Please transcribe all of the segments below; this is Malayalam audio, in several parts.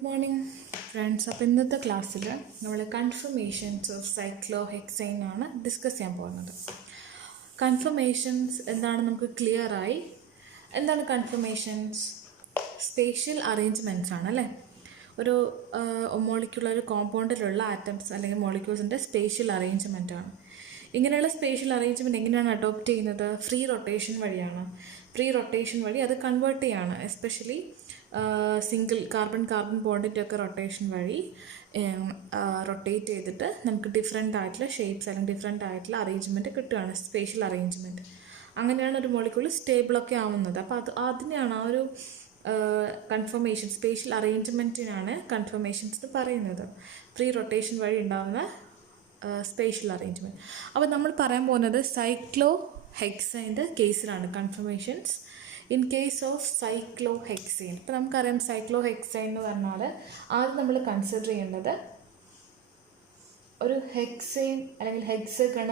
Good morning friends. അപ്പോൾ ഇന്നത്തെ ക്ലാസ്സിൽ നമ്മൾ കൺഫർമേഷൻസ് ഓഫ് സൈക്ലോഹെക്സൈൻ ആണ് ഡിസ്കസ് ചെയ്യാൻ പോകുന്നത്. കൺഫർമേഷൻസ് എന്താണ് നമുക്ക് ക്ലിയർ ആയി. എന്താണ് കൺഫർമേഷൻസ്? സ്പേഷ്യൽ അറേഞ്ച്മെൻറ്റ്സ് ആണ് അല്ലേ. ഒരു മോളിക്യുലർ കോമ്പൗണ്ടിലുള്ള ആറ്റംസ് അല്ലെങ്കിൽ മോളിക്യൂൾസിൻ്റെ സ്പേഷ്യൽ അറേഞ്ച്മെൻ്റ് ആണ്. ഇങ്ങനെയുള്ള സ്പേഷ്യൽ അറേഞ്ച്മെൻറ്റ് എങ്ങനെയാണ് അഡോപ്റ്റ് ചെയ്യുന്നത്? ഫ്രീ റൊട്ടേഷൻ വഴിയാണ്. ഫ്രീ റൊട്ടേഷൻ വഴി അത് കൺവേർട്ട് ചെയ്യാണ്. എസ്പെഷ്യലി സിംഗിൾ കാർബൺ ബോണ്ടിൻ്റെ ഒക്കെ റൊട്ടേഷൻ വഴി റൊട്ടേറ്റ് ചെയ്തിട്ട് നമുക്ക് ഡിഫറെൻ്റ് ആയിട്ടുള്ള ഷേപ്സ് അല്ലെങ്കിൽ ഡിഫറെൻ്റ് ആയിട്ടുള്ള അറേഞ്ച്മെൻറ്റ് കിട്ടുകയാണ്, സ്പേഷ്യൽ അറേഞ്ച്മെൻറ്റ്. അങ്ങനെയാണ് ഒരു മോളിക്യൂൾ സ്റ്റേബിളൊക്കെ ആവുന്നത്. അപ്പോൾ അതിനെയാണ് ആ ഒരു കൺഫർമേഷൻ, സ്പേഷ്യൽ അറേഞ്ച്മെൻറ്റിനാണ് കൺഫർമേഷൻസ് എന്ന് പറയുന്നത്. ഫ്രീ റൊട്ടേഷൻ വഴി ഉണ്ടാകുന്ന സ്പേഷ്യൽ അറേഞ്ച്മെൻറ്റ്. അപ്പോൾ നമ്മൾ പറയാൻ പോകുന്നത് സൈക്ലോഹെക്സൈൻ്റെ കേസിലാണ് confirmations. In case of cyclohexane, ഇപ്പോൾ നമുക്കറിയാം സൈക്ലോഹെക്സൈൻ എന്ന് പറഞ്ഞാൽ ആദ്യം നമ്മൾ കൺസിഡർ ചെയ്യേണ്ടത് ഒരു ഹെക്സൈൻ അല്ലെങ്കിൽ ഹെക്സഗൺ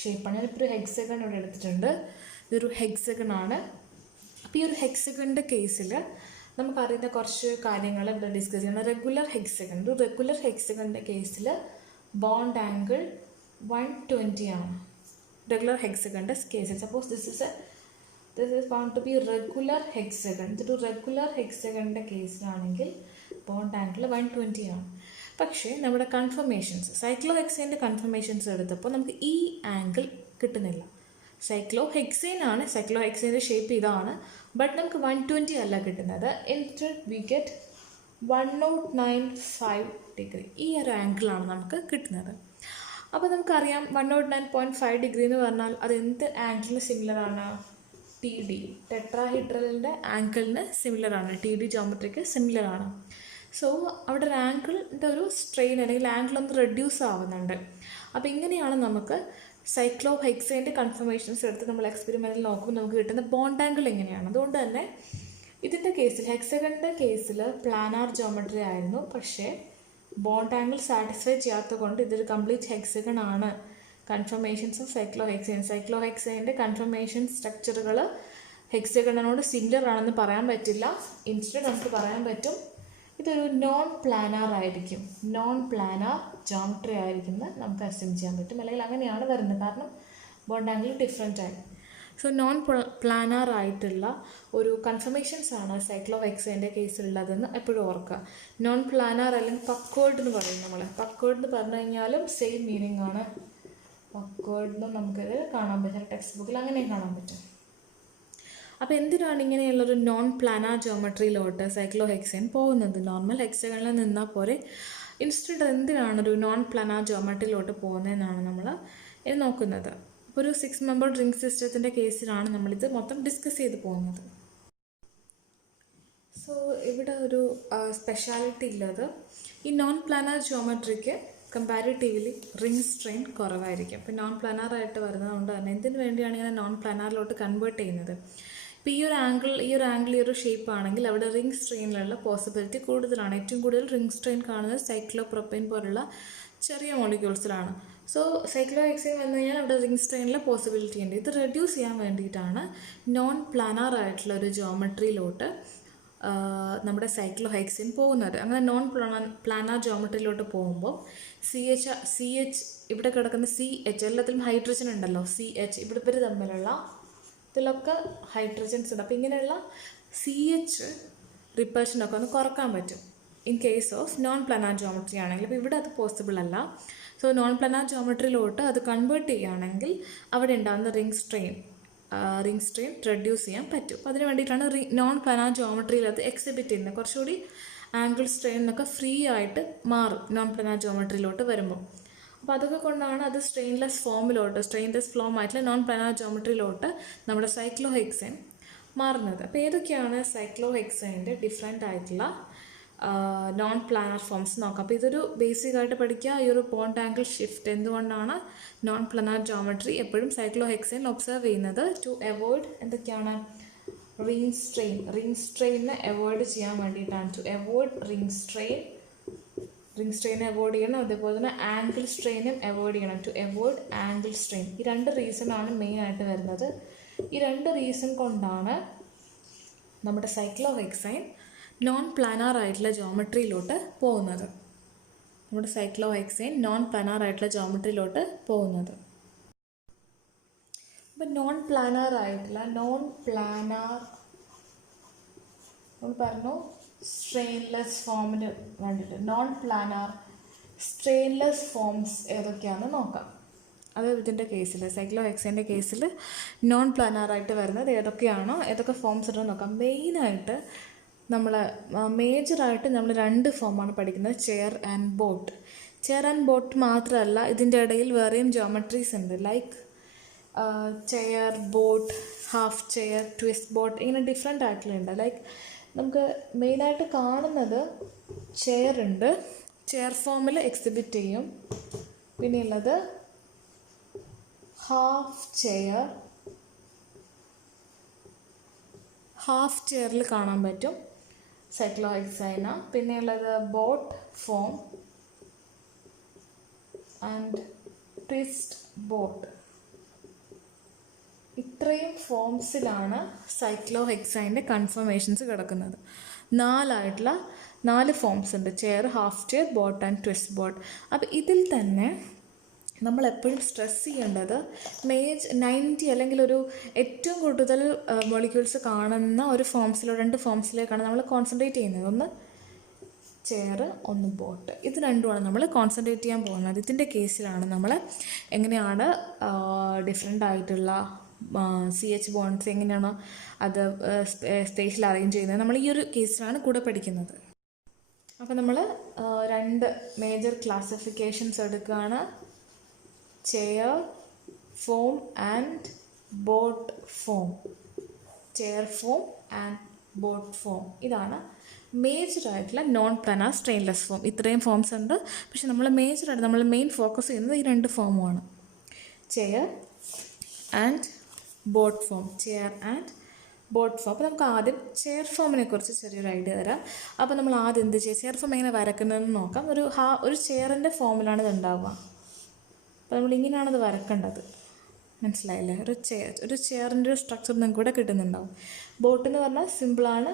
ഷേപ്പാണ്. ഞാനിപ്പോൾ ഒരു ഹെക്സഗൺ ഇവിടെ എടുത്തിട്ടുണ്ട്. ഇതൊരു ഹെക്സഗൺ ആണ്. അപ്പോൾ ഈ ഒരു ഹെക്സഗണിൻ്റെ കേസിൽ നമുക്കറിയുന്ന കുറച്ച് കാര്യങ്ങൾ ഇവിടെ ഡിസ്കസ് ചെയ്യണം. റെഗുലർ ഹെക്സഗൺ, ഒരു റെഗുലർ ഹെക്സഗണിൻ്റെ കേസിൽ ബോണ്ട് ആംഗിൾ 120 ആണ്. റെഗുലർ ഹെക്സഗണിൻ്റെ കേസിൽ suppose this is found to be regular hexagon. ഇതൊരു റെഗുലർ ഹെക്സഗണിൻ്റെ കേസിലാണെങ്കിൽ ബോണ്ട് ആംഗിൾ 120 ആണ്. പക്ഷേ നമ്മുടെ കൺഫർമേഷൻസ്, സൈക്ലോഹെക്സൈൻ്റെ കൺഫർമേഷൻസ് എടുത്തപ്പോൾ നമുക്ക് ഈ ആംഗിൾ കിട്ടുന്നില്ല. സൈക്ലോഹെക്സൈൻ ആണ്, സൈക്ലോഹെക്സൈൻ്റെ ഷേപ്പ് ഇതാണ്, ബട്ട് നമുക്ക് 120 അല്ല കിട്ടുന്നത്. Instead we get 1095 degree. ഈ ഒരു ആംഗിളാണ് നമുക്ക് കിട്ടുന്നത്. അപ്പോൾ നമുക്കറിയാം 109.5 ഡിഗ്രി എന്ന് പറഞ്ഞാൽ അത് എന്ത് ആംഗിളിന് സിമിലറാണ്? TD, ടെട്രാഹീഡ്രലിൻ്റെ ആംഗിളിന് സിമിലറാണ്. TD ജോമെട്രിക്ക് സിമിലറാണ്. സോ അവിടെ ഒരു ആംഗിളിൻ്റെ ഒരു സ്ട്രെയിൻ അല്ലെങ്കിൽ ആംഗിൾ ഒന്ന് റെഡ്യൂസ് ആവുന്നുണ്ട്. അപ്പോൾ ഇങ്ങനെയാണ് നമുക്ക് സൈക്ലോഹെക്സൈൻ്റെ കൺഫർമേഷൻസ് എടുത്ത് നമ്മൾ എക്സ്പെരിമെൻറ്റിൽ നോക്കുമ്പോൾ നമുക്ക് കിട്ടുന്ന ബോണ്ട് ആംഗിൾ എങ്ങനെയാണ്. അതുകൊണ്ട് തന്നെ ഇതിൻ്റെ കേസിൽ, ഹെക്സഗണിൻ്റെ കേസിൽ പ്ലാനാർ ജോമെട്രി ആയിരുന്നു. പക്ഷേ ബോണ്ട് ആംഗിൾ സാറ്റിസ്ഫൈ ചെയ്യാത്തത് കൊണ്ട് ഇതൊരു കംപ്ലീറ്റ് ഹെക്സഗൺ ആണ്. കൺഫർമേഷൻസ് ഓഫ് സൈക്ലോഹെക്സൈൻ്റെ കൺഫർമേഷൻ സ്ട്രക്ചറുകൾ ഹെക്സഗണിനോട് സിമിലർ ആണെന്ന് പറയാൻ പറ്റില്ല. ഇൻസ്റ്റഡ് നമുക്ക് പറയാൻ പറ്റും ഇതൊരു നോൺ പ്ലാനാർ ആയിരിക്കും, നോൺ പ്ലാനാർ ജോമെട്രി ആയിരിക്കും എന്ന് നമുക്ക് അസ്യൂം ചെയ്യാൻ പറ്റും. അല്ലെങ്കിൽ അങ്ങനെയാണ് വരുന്നത്, കാരണം ബോണ്ട് ആംഗിൾ ഡിഫറെൻ്റ് ആയി. സോ നോൺ പ്ലാനാർ ആയിട്ടുള്ള ഒരു കൺഫർമേഷൻസ് ആണ് സൈക്ലോഹെക്സൈൻ്റെ കേസിലുള്ളതെന്ന് എപ്പോഴും ഓർക്കുക. നോൺ പ്ലാനാർ അല്ലെങ്കിൽ പക്വേർഡ് എന്ന് പറയും നമ്മൾ. പക്വേർഡ് എന്ന് പറഞ്ഞു കഴിഞ്ഞാലും സെയിം മീനിങ് ആണ്. പക്വേർഡ് എന്നും നമുക്കത് കാണാൻ പറ്റും, ടെക്സ്റ്റ് ബുക്കിൽ അങ്ങനെയും കാണാൻ പറ്റും. അപ്പോൾ എന്തിനാണ് ഇങ്ങനെയുള്ളൊരു നോൺ പ്ലാനാർ ജോമെട്രിയിലോട്ട് സൈക്ലോഹെക്സൈൻ പോകുന്നത്? നോർമൽ ഹെക്സഗണിൽ നിന്നാൽ പോരെ. ഇൻസ്റ്റഡ് എന്തിനാണൊരു നോൺ പ്ലാനാർ ജോമെട്രിയിലോട്ട് പോകുന്നതെന്നാണ് നമ്മൾ ഇത് നോക്കുന്നത്. അപ്പോൾ ഒരു 6 മെമ്പർ റിംഗ് സിസ്റ്റത്തിൻ്റെ കേസിലാണ് നമ്മളിത് മൊത്തം ഡിസ്കസ് ചെയ്ത് പോകുന്നത്. സോ ഇവിടെ ഒരു സ്പെഷ്യാലിറ്റി ഉള്ളത്, ഈ non planar geometric comparatively ring strain കുറവായിരിക്കും. അപ്പോൾ നോൺ പ്ലാനാറായിട്ട് വരുന്നതുകൊണ്ട് തന്നെ എന്തിനു വേണ്ടിയാണ് ഇങ്ങനെ നോൺ പ്ലാനാറിലോട്ട് കൺവേർട്ട് ചെയ്യുന്നത്? ഇപ്പോൾ ഈ ഒരു ആംഗിൾ ഈ ഒരു ഷേപ്പ് ആണെങ്കിൽ അവിടെ റിംഗ് സ്ട്രെയിനിലുള്ള പോസിബിലിറ്റി കൂടുതലാണ്. ഏറ്റവും കൂടുതൽ റിംഗ് സ്ട്രെയിൻ കാണുന്നത് സൈക്ലോപ്രോപ്പൈൻ പോലുള്ള ചെറിയ മോളിക്യൂൾസിലാണ്. സോ സൈക്ലോഹെക്സൈൻ വന്നു കഴിഞ്ഞാൽ അവിടെ റിംഗ് സ്ട്രെയിനിലെ പോസിബിലിറ്റി ഉണ്ട്. ഇത് റെഡ്യൂസ് ചെയ്യാൻ വേണ്ടിയിട്ടാണ് നോൺ പ്ലാനാർ ആയിട്ടുള്ള ഒരു ജോമെട്രിയിലോട്ട് നമ്മുടെ സൈക്ലോഹെക്സൈൻ പോകുന്നത്. അങ്ങനെ നോൺ പ്ലാനാർ ജോമെട്രിയിലോട്ട് പോകുമ്പോൾ CH ഇവിടെ കിടക്കുന്ന CH, എല്ലാത്തിലും ഹൈഡ്രജൻ ഉണ്ടല്ലോ, CH ഇവിടെ ഇവർ തമ്മിലുള്ള ഇതിലൊക്കെ ഹൈഡ്രജൻസ് ഉണ്ട്. അപ്പോൾ ഇങ്ങനെയുള്ള CH റിപ്പൾഷനൊക്കെ ഒന്ന് കുറക്കാൻ പറ്റും in case of non planar geometry ആണെങ്കിൽ. അപ്പോൾ ഇവിടെ അത് പോസിബിൾ അല്ല. സോ നോൺ പ്ലാനാർ ജോമെട്രിയിലോട്ട് അത് കൺവേർട്ട് ചെയ്യുകയാണെങ്കിൽ അവിടെ ഉണ്ടാകുന്ന റിംഗ് സ്ട്രെയിൻ റെഡ്യൂസ് ചെയ്യാൻ പറ്റും. അപ്പോൾ അതിന് വേണ്ടിയിട്ടാണ് നോൺ പ്ലാനാർ ജോമെട്രിയിൽ അത് എക്സിബിറ്റ് ചെയ്യുന്നത്. കുറച്ചുകൂടി ആംഗിൾ സ്ട്രെയിനൊക്കെ ഫ്രീ ആയിട്ട് മാറും നോൺ പ്ലാനാർ ജോമെട്രിയിലോട്ട് വരുമ്പോൾ. അപ്പോൾ അതൊക്കെ കൊണ്ടാണ് അത് സ്ട്രെയിൻലെസ് ഫോം ആയിട്ടുള്ള നോൺ പ്ലാനാർ ജോമെട്രിയിലോട്ട് നമ്മുടെ സൈക്ലോഹെക്സൈൻ മാറുന്നത്. അപ്പോൾ ഏതൊക്കെയാണ് സൈക്ലോഹെക്സൈൻ്റെ ഡിഫറെൻ്റ് ആയിട്ടുള്ള നോൺ പ്ലാനാർ ഫോംസ് നോക്കാം. അപ്പോൾ ഇതൊരു ബേസിക് ആയിട്ട് പഠിക്കുക, ഈ ഒരു ബോണ്ട് ആംഗിൾ ഷിഫ്റ്റ് എന്തുകൊണ്ടാണ് നോൺ പ്ലാനാർ ജോമെട്രി എപ്പോഴും സൈക്ലോഹെക്സൈൻ ഒബ്സർവ് ചെയ്യുന്നത്? ടു അവോയ്ഡ് എന്തൊക്കെയാണ്? റിംഗ് സ്ട്രെയിനെ അവോയ്ഡ് ചെയ്യാൻ വേണ്ടിയിട്ടാണ്. ടു അവോയ്ഡ് റിംഗ് സ്ട്രെയിനെ അവോയ്ഡ് ചെയ്യണം. അതേപോലെ തന്നെ ആംഗിൾ സ്ട്രെയിനും അവോയ്ഡ് ചെയ്യണം. To avoid angle strain. ഈ 2 റീസണാണ് മെയിൻ ആയിട്ട് വരുന്നത്. ഈ 2 റീസൺ കൊണ്ടാണ് നമ്മുടെ സൈക്ലോഹെക്സൈൻ നോൺ പ്ലാനാർ ആയിട്ടുള്ള ജോമെട്രിയിലോട്ട് പോകുന്നത്. നമ്മുടെ സൈക്ലോഹെക്സെയിൻ നോൺ പ്ലാനാർ ആയിട്ടുള്ള ജോമെട്രിയിലോട്ട് പോകുന്നത്. അപ്പം നോൺ പ്ലാനാർ നമ്മൾ പറഞ്ഞു സ്ട്രെയിൻലെസ് ഫോമിന് വേണ്ടിയിട്ട് നോൺ പ്ലാനാർ സ്ട്രെയിൻലെസ് ഫോംസ് ഏതൊക്കെയാണെന്ന് നോക്കാം. അത് ഇതിൻ്റെ കേസിൽ സൈക്ലോഹെക്സെയിൻ്റെ കേസിൽ നോൺ പ്ലാനാറായിട്ട് വരുന്നത് ഏതൊക്കെയാണോ, ഏതൊക്കെ ഫോംസ് ഉണ്ടെന്ന് നോക്കാം. മെയിനായിട്ട് മേജറായിട്ട് നമ്മൾ 2 ഫോമാണ് പഠിക്കുന്നത്, chair and boat. Chair and boat മാത്രമല്ല, ഇതിൻ്റെ ഇടയിൽ വേറെയും ജോമെട്രീസ് ഉണ്ട്. Like chair, boat, half chair, twist boat, ഇങ്ങനെ ഡിഫറെൻ്റ് ആയിട്ടുള്ള. ലൈക്ക് നമുക്ക് മെയിനായിട്ട് കാണുന്നത് ചെയർ ഉണ്ട്, ചെയർ ഫോമിൽ എക്സിബിറ്റ് ചെയ്യും. പിന്നെയുള്ളത് ഹാഫ് ചെയറിൽ കാണാൻ പറ്റും സൈക്ലോഹെക്സൈന. പിന്നെയുള്ളത് boat form and twist boat. ഇത്രയും ഫോംസിലാണ് സൈക്ലോഹെക്സൈൻ്റെ കൺഫർമേഷൻസ് കിടക്കുന്നത്. 4 ഫോംസ് ഉണ്ട്, chair, half chair, boat and twist boat. അപ്പോൾ ഇതിൽ തന്നെ നമ്മളെപ്പോഴും സ്ട്രെസ് ചെയ്യേണ്ടത് 90 അല്ലെങ്കിൽ ഒരു ഏറ്റവും കൂടുതൽ മോളിക്യൂൾസ് കാണുന്ന ഒരു ഫോംസിലോ 2 ഫോംസിലേക്കാണ് നമ്മൾ കോൺസെൻട്രേറ്റ് ചെയ്യുന്നത്. ഒന്ന് ചെയർ, ഒന്ന് ബോട്ട്. ഇത് രണ്ടുമാണ് നമ്മൾ കോൺസെൻട്രേറ്റ് ചെയ്യാൻ പോകുന്നത്. ഇതിൻ്റെ കേസിലാണ് നമ്മൾ എങ്ങനെയാണ് ഡിഫറെൻ്റ് ആയിട്ടുള്ള CH ബോണ്ട്സ് എങ്ങനെയാണോ അത് സ്പേസിൽ അറേഞ്ച് ചെയ്യുന്നത്, നമ്മൾ ഈ ഒരു കേസിലാണ് കൂടെ പഠിക്കുന്നത്. അപ്പോൾ നമ്മൾ 2 മേജർ ക്ലാസിഫിക്കേഷൻസ് എടുക്കുകയാണ്, chair form and boat form. Chair form and boat form ഇതാണ് മേജറായിട്ടുള്ള നോൺ പ്ലാനാർ സ്ട്രെയിൻലെസ് ഫോം. ഇത്രയും ഫോംസ് ഉണ്ട്, പക്ഷെ നമ്മൾ മേജറായിട്ട് നമ്മൾ മെയിൻ ഫോക്കസ് ചെയ്യുന്നത് ഈ 2 ഫോമുമാണ്, chair and boat form. Chair and boat form. അപ്പോൾ നമുക്ക് ആദ്യം ചെയർ ഫോമിനെ കുറിച്ച് ചെറിയൊരു ഐഡിയ തരാം. അപ്പോൾ നമ്മൾ ആദ്യം എന്ത് ചെയ്യുക, ചെയർ ഫോം എങ്ങനെ വരക്കുന്നതെന്ന് നോക്കാം. ഒരു ചെയറിൻ്റെ ഫോമിലാണ് ഇത് ഉണ്ടാവുക. അപ്പോൾ നമ്മളിങ്ങനെയാണത് വരക്കേണ്ടത്, മനസ്സിലായില്ലേ? ഒരു ചെയറിൻ്റെ ഒരു സ്ട്രക്ചർ നിങ്ങൾക്ക് കൂടെ കിട്ടുന്നുണ്ടാവും. ബോട്ട് എന്ന് പറഞ്ഞാൽ സിമ്പിളാണ്.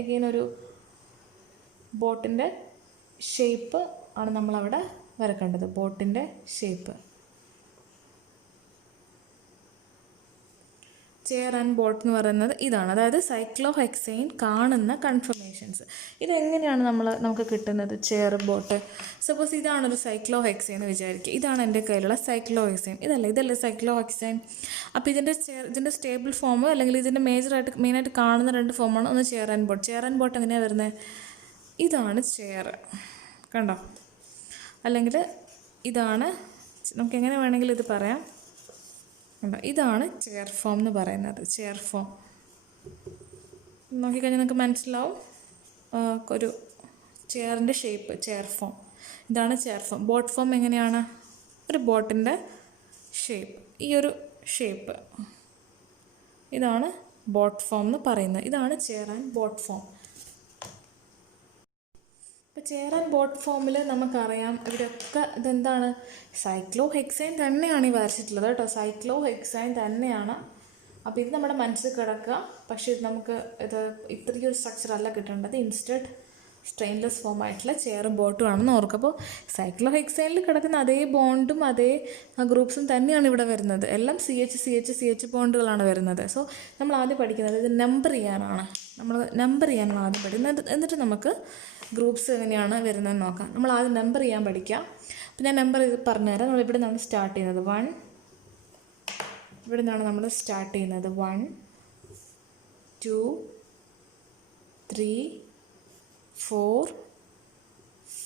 എഗെയിൻ ഒരു ബോട്ടിൻ്റെ ഷേപ്പ് ആണ് നമ്മളവിടെ വരക്കേണ്ടത്, ബോട്ടിൻ്റെ ഷേപ്പ്. ചെയർ ആൻഡ് ബോട്ട് എന്ന് പറയുന്നത് ഇതാണ്, അതായത് സൈക്ലോഹെക്സെയിൻ കാണുന്ന കൺഫർമേഷൻസ്. ഇതെങ്ങനെയാണ് നമുക്ക് കിട്ടുന്നത്? Chair, boat. സപ്പോസ് ഇതാണൊരു സൈക്ലോഹെക്സെയിൻ എന്ന് വിചാരിക്കുക. ഇതാണ് എൻ്റെ കയ്യിലുള്ള സൈക്ലോഹെക്സെയിൻ. ഇതല്ലേ സൈക്ലോഹെക്സെയിൻ. അപ്പോൾ ഇതിൻ്റെ സ്റ്റേബിൾ ഫോം അല്ലെങ്കിൽ ഇതിൻ്റെ മെയിനായിട്ട് കാണുന്ന 2 ഫോമാണ്. ഒന്ന് chair and boat. Chair and boat എങ്ങനെയാണ് വരുന്നത്? ഇതാണ് ചെയർ, കണ്ടോ? അല്ലെങ്കിൽ ഇതാണ്, നമുക്ക് എങ്ങനെ വേണമെങ്കിലും ഇത് പറയാം. ഇതാണ് ചെയർ ഫോം എന്ന് പറയുന്നത്. ചെയർ ഫോം നോക്കിക്കഴിഞ്ഞാൽ നിങ്ങൾക്ക് മനസ്സിലാവും, ഒരു ചെയറിൻ്റെ ഷേപ്പ്, ചെയർ ഫോം. ഇതാണ് ചെയർ ഫോം. ബോട്ട് ഫോം എങ്ങനെയാണ്? ഒരു ബോട്ടിൻ്റെ ഷേപ്പ്, ഈ ഒരു ഷേപ്പ്. ഇതാണ് ബോട്ട് ഫോം എന്ന് പറയുന്നത്. ഇതാണ് ചെയർ ആൻഡ് ബോട്ട് ഫോം. ഇപ്പോൾ ചെയർ ആൻഡ് ബോട്ട് ഫോമിൽ നമുക്കറിയാം ഇവിടെയൊക്കെ ഇതെന്താണ്, സൈക്ലോഹെക്സൈൻ തന്നെയാണ് ഈ വരച്ചിട്ടുള്ളത് കേട്ടോ, സൈക്ലോഹെക്സൈൻ തന്നെയാണ്. അപ്പോൾ ഇത് നമ്മുടെ മനസ്സിൽ കിടക്കുക. പക്ഷേ ഇത് ഇത്രയൊരു സ്ട്രക്ചർ അല്ല കിട്ടേണ്ടത്. ഇൻസ്റ്റഡ് സ്ട്രെയിൻലെസ് ഫോം ആയിട്ടുള്ള ചെയറും ബോട്ടും ആണെന്ന് ഓർക്കുക. അപ്പോൾ സൈക്ലോഹെക്സൈനിൽ കിടക്കുന്ന അതേ ബോണ്ടും അതേ ഗ്രൂപ്പ്സും തന്നെയാണ് ഇവിടെ വരുന്നത്. എല്ലാം CH ബോണ്ടുകളാണ് വരുന്നത്. സോ നമ്മൾ ആദ്യം പഠിക്കുന്നത് ഇത് നമ്പർ ചെയ്യാനാണ് ആദ്യം പഠിക്കുന്നത്. എന്നിട്ട് നമുക്ക് ഗ്രൂപ്പ്സ് എങ്ങനെയാണ് വരുന്നതെന്ന് നോക്കാം. നമ്മൾ ആദ്യം നമ്പർ ചെയ്യാൻ പഠിക്കാം. അപ്പോൾ ഞാൻ നമ്പർ പറഞ്ഞുതരാം. നമ്മളിവിടെ നിന്നാണ് സ്റ്റാർട്ട് ചെയ്യുന്നത്. 1, ഇവിടെ നിന്നാണ് നമ്മൾ സ്റ്റാർട്ട് ചെയ്യുന്നത്. 1, 2, 3, 4,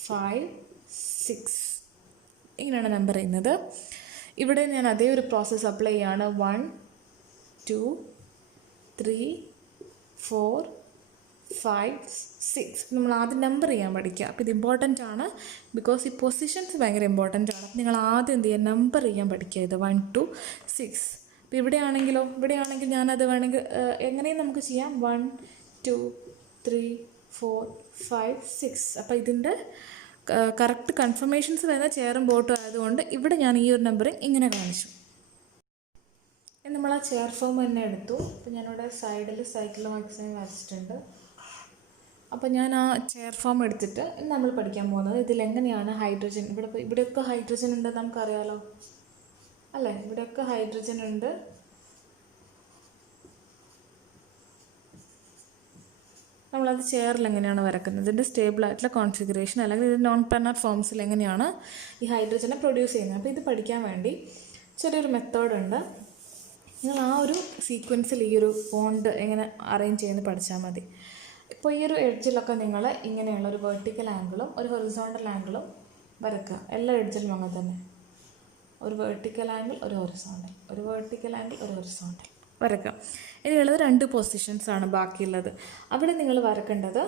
5, 6 ഇങ്ങനെയാണ് നമ്പർ ചെയ്യുന്നത്. ഇവിടെ ഞാൻ അതേ ഒരു പ്രോസസ്സ് അപ്ലൈ ചെയ്യുകയാണ്. 1, 2, 3, 4, 5, 6 നമ്മൾ ആദ്യം നമ്പർ ചെയ്യാൻ പഠിക്കുക. അപ്പോൾ ഇത് ഇമ്പോർട്ടൻ്റ് ആണ്, ബിക്കോസ് ഈ പൊസിഷൻസ് ഭയങ്കര ഇമ്പോർട്ടൻ്റ് ആണ്. അപ്പോൾ നിങ്ങൾ ആദ്യം എന്ത് ചെയ്യുക, നമ്പർ ചെയ്യാൻ പഠിക്കുക. ഇത് 1 to 6. അപ്പോൾ ഇവിടെയാണെങ്കിൽ ഞാനത് വേണമെങ്കിൽ എങ്ങനെയും നമുക്ക് ചെയ്യാം. 1, 2, 3, 4, 5, 6. അപ്പോൾ ഇതിൻ്റെ കറക്റ്റ് കൺഫർമേഷൻസ് വരുന്ന ചെയറും ബോട്ടും ആയതുകൊണ്ട് ഇവിടെ ഞാൻ ഈ ഒരു നമ്പറിങ് ഇങ്ങനെ കാണിച്ചു. നമ്മൾ ആ ചെയർ ഫോം തന്നെ എടുത്തു. അപ്പോൾ ഞാനിവിടെ സൈഡിൽ സൈക്ലോഹെക്സൈൻ വരച്ചിട്ടുണ്ട്. അപ്പോൾ ഞാൻ ആ ചെയർ ഫോം എടുത്തിട്ട് നമ്മൾ പഠിക്കാൻ പോകുന്നത് ഇതിലെങ്ങനെയാണ് ഹൈഡ്രജൻ, ഇവിടെയൊക്കെ ഹൈഡ്രജൻ ഉണ്ട് നമുക്കറിയാലോ അല്ലേ, ഇവിടെയൊക്കെ ഹൈഡ്രജൻ ഉണ്ട്. നമ്മളത് ചെയറിൽ എങ്ങനെയാണ് വരക്കുന്നത്, ഇതിൻ്റെ സ്റ്റേബിൾ ആയിട്ടുള്ള കോൺഫിഗറേഷൻ അല്ലെങ്കിൽ ഇത് നോൺ പ്ലാനർ ഫോംസിൽ എങ്ങനെയാണ് ഈ ഹൈഡ്രജനെ പ്രൊഡ്യൂസ് ചെയ്യുന്നത്. അപ്പോൾ ഇത് പഠിക്കാൻ വേണ്ടി ചെറിയൊരു മെത്തേഡുണ്ട്. നിങ്ങൾ ആ ഒരു സീക്വൻസിൽ ഈ ഒരു ബോണ്ട് എങ്ങനെ അറേഞ്ച് ചെയ്യുന്നത് പഠിച്ചാൽ മതി. ഇപ്പോൾ ഈ ഒരു എഡ്ജിലൊക്കെ നിങ്ങൾ ഇങ്ങനെയുള്ള ഒരു വെർട്ടിക്കൽ ആംഗിളും ഒരു ഹൊറിസോണ്ടൽ ആംഗിളും വരക്കുക. എല്ലാ എഡ്ജിലും അങ്ങനെ തന്നെ ഒരു വെർട്ടിക്കൽ ആംഗിൾ, ഒരു ഹൊറിസോണ്ടൽ, ഒരു വെർട്ടിക്കൽ ആംഗിൾ, ഒരു ഹൊറിസോണ്ടൽ വരക്കുക. ഇനിയുള്ളത് 2 പൊസിഷൻസാണ് ബാക്കിയുള്ളത്. അവിടെ നിങ്ങൾ വരക്കേണ്ടത്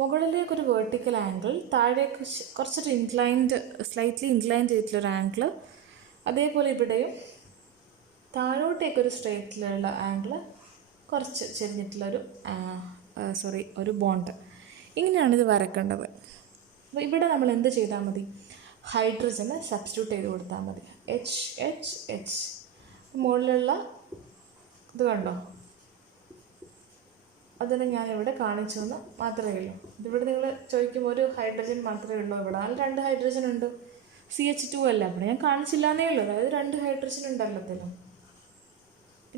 മുകളിലേക്കൊരു വെർട്ടിക്കൽ ആംഗിൾ, താഴേക്ക് കുറച്ചൊരു സ്ലൈറ്റ്ലി ഇൻക്ലൈൻഡ് ചെയ്തിട്ടുള്ളൊരു ആംഗിൾ, അതേപോലെ ഇവിടെയും താഴോട്ടേക്കൊരു സ്ട്രെയിറ്റിലുള്ള ആംഗിൾ, കുറച്ച് ചെരിഞ്ഞിട്ടുള്ളൊരു ഒരു ബോണ്ട്. ഇങ്ങനെയാണ് ഇത് വരക്കേണ്ടത്. അപ്പോൾ ഇവിടെ നമ്മൾ എന്ത് ചെയ്താൽ മതി, ഹൈഡ്രജന് സബ്സ്റ്റിറ്റ്യൂട്ട് ചെയ്ത് കൊടുത്താൽ മതി. H മുകളിലുള്ള ഇത് കണ്ടോ, അതിന് ഞാനിവിടെ കാണിച്ചു എന്ന് മാത്രമേ ഉള്ളൂ. ഇതിവിടെ നിങ്ങൾ ചോദിക്കുമ്പോൾ ഒരു ഹൈഡ്രജൻ മാത്രമേ ഉള്ളൂ, ഇവിടെ അതിൽ 2 ഹൈഡ്രജൻ ഉണ്ട്, CH2 അല്ല. അവിടെ ഞാൻ കാണിച്ചില്ല എന്നേ ഉള്ളൂ, അതായത് 2 ഹൈഡ്രജൻ ഉണ്ട് എല്ലാത്തിലും.